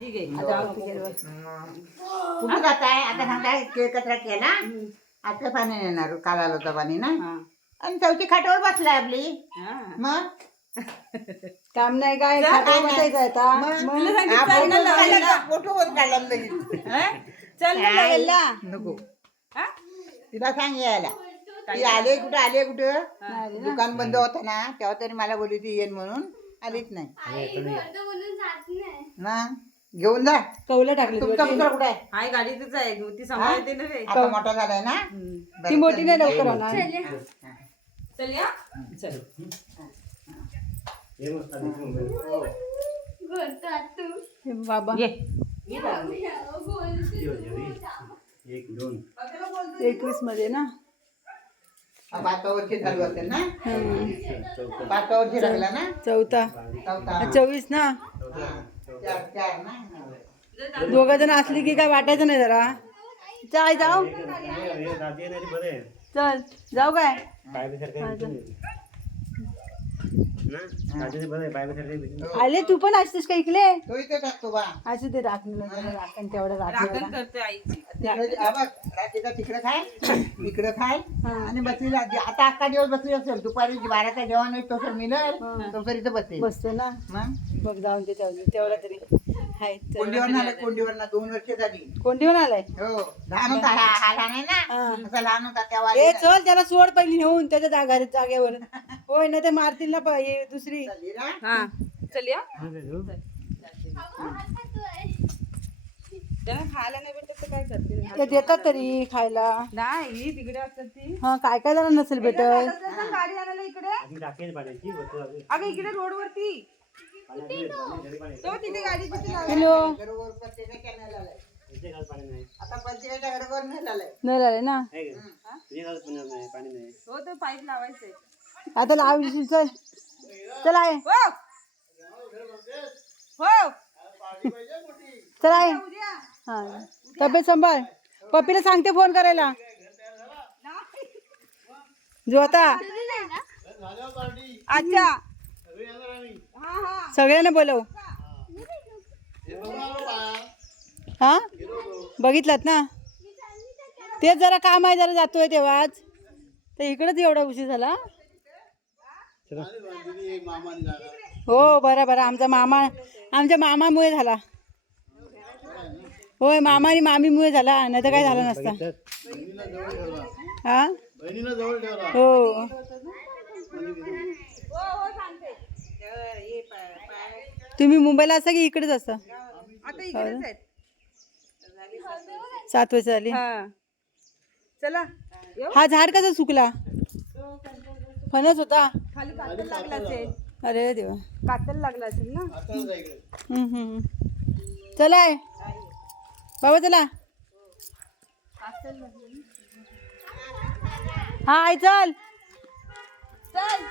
ठीक आहे. जाताय आता सांगताय केळ कचरा केला आता पाणी येणार काल आलं होतं पाणी ना. आणि चौथी खाटावर बसलाय आपली. मग? काम नाही काय? जा, काय नाही. बसायचं आता. मग? तुला सांगितलं हा, चाल ना फोटो लावायला. काढला, फोटो वर काढला लगेच. हा? चल ना? लावायला. नको. हा? तिला सांग यायला. ती आले कुठं आले कुठं. दुकान बंद होतं ना तेव्हा तरी मला बोलली ती येईन म्हणून. आलीच नाही. मग? घेऊन जा. कौलं टाकली तुमचा कुत्रा कुठे आहे? हाय गाडीतच आहे. ती सांभाळते ना रे. आता मोठा झालाय ना? ती मोठी नाही लवकर होणार. चल या. चल हे बाबा. ये. एक दोन. एकवीसमध्ये ना? वर्षी झाली असेल ना? वर्षी लागला ना? चौथा. चौथा. चोवीस ना? दोघ जण असली की काय वाटायचं नाही जरा. चाय जाऊ. चल जाऊ काय? आले तू पण असतेस का इकडे? तो इथे टाकतो बा. असू ते राखणं राखण तेवढं राखण करते आईची. तिकडे तिकडे खाय इकडे खाय आणि बसली राहते. आता अख्खा दिवस बसली असेल. दुपारी बाराचा जेवण होईल तसं मिळेल. तसं इथं बसते बसतो ना. मग? बघ जाऊन ते तेवढं तेवढा तरी. कोंडीवर आलं कोंडीवर दोन वर्ष झाली. पण आलाय? हो. लहान होता. हा लहान आहे ना. असा लहान होता तेव्हा ए चल त्याला सोड पहिली नेऊन त्याच्या जागा जागेवर. होय ना ते मारतील ना प- हे दुसरी. ना. हा. चल या. त्यांना खायला नाही भेटत तर काय करतील? ते देतात तरी खायला. नाही तिकडे असतात ती. हा काय काय जरा नसेल भेटत? गाडी आणायला इकडे. अगं इकडे रोडवरती पाणी अजून येत नाही, घरी पाणी येतं. तो तिथे गाडी तिथे. हॅलो. प्रत्येकाच्या. आता नाही आले ना? नाही हो? तो पाईप लावायचंय. आता लावशील चल. चल आहे. हो. हो. चल आहे. हा. तब्येत सांभाळ. पप्पीला सांगते फोन करायला. जोता अच्छा. सगळ्यांना बोलव. हा? बघितलात ना? तेच जरा काम आहे जरा जातोय तेव्हाच तर इकडंच एवढा उशीर झाला हो बरं बरं. आमचा मामा आमच्या मामामुळे झाला. होय मामा आणि मामीमुळे झाला नाही तर काय झालं नसता. हा? हो. तुम्ही मुंबईला असता की इकडेच असता आता इकडेच आहेत. सात वर्ष झाली. हा. चला? हा झाड कसा सुकला? फणस होता. खाली कातल लागला असेल. अरे देवा. कातल लागला असेल ना? हम्म, हम्म, हम्म. चला आहे. बाबा चला. हा आई चल. चल.